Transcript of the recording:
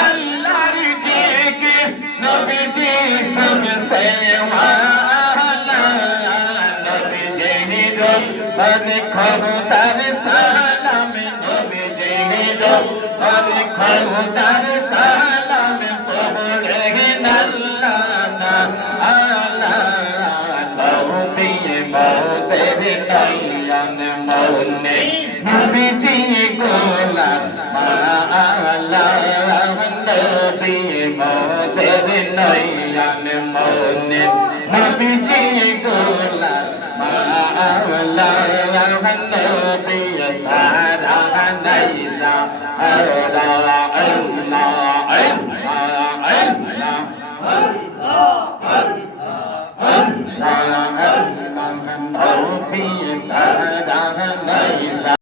আল্লাহর জিকির নবীজি সবসে ওয়ালা নবীজি রব খোদার সালাম নবীজি রব খোদার সালাম পড়ে আল্লাহ নবী মোদের নয়ন মনে নবীজি গোলাম মালা নবী মোদের নয়ন মনে নবীজি গোলাম মালা নবী সারা নাইসা আল্লাহ আল্লাহ আল্লাহ